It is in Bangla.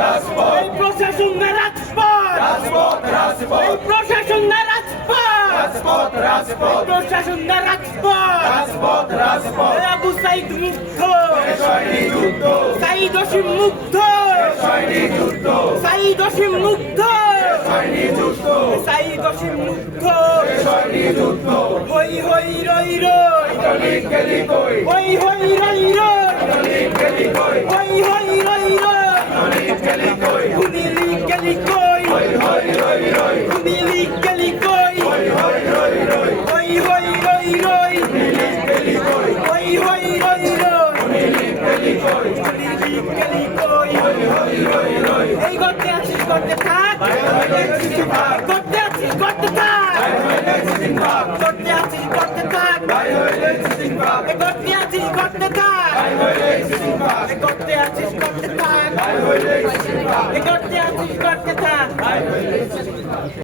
এই প্রশাসন না রাজপথ এই প্রশাসন না রাজপথ প্রশাসন না রাজপথ আবু সাইদ মুগ্ধ সাইদ অসীম মুগ্ধ সাইদ অসীম মুগ্ধ সাইদ অসীম মুগ্ধ হই হই রই রই হই হই রই রই হই হই রই রই কুমিলি গলি কই কুমিলি গলি কই হই হই রই রই হই হই রই রই কুমিলি গলি কই এই করতে আছিস করতে থাক করতে আছিস করতে থাক করতে আছিস করতে থাক করতে আছিস করতে থাক করতে আছিস করতে থাক করতে আছিস করতে থাক